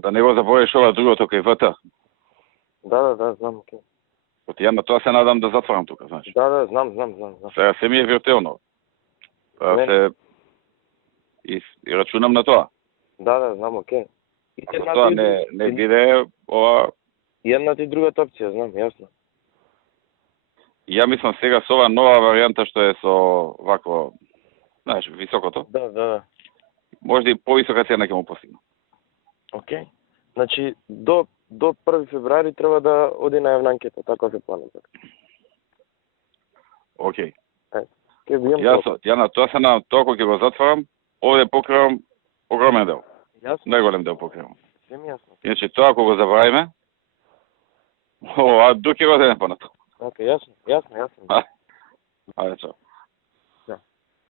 да не го заборавиш ова другото кај ВТ. Да, знам, окей. Ја на тоа се надам да затворам тука, знаеш. Да, знам. Сега се ми е виртуелно. И рачунам на тоа. Да, знам, окей. И Тоа не биде ова. Едната и другата опција, знам, јасно. Ја мислам сега со ова нова варијанта што е со вако, знаеш, високото. Да. Може и повисока цена ќе му постигне. Окей. Значи до 1 февруари треба да оди на јавна анкета, така се планува. Окей. Ќе бијам Ја на тоа се надам, тоа кога ќе го затворам, овде покривам огромен дел. Јасно. Најголем дел покривам. Се ми јасно. Иначе тоа кога го забравиме, дуке го денем понатаму. Окей, јасно. Ајде, чао.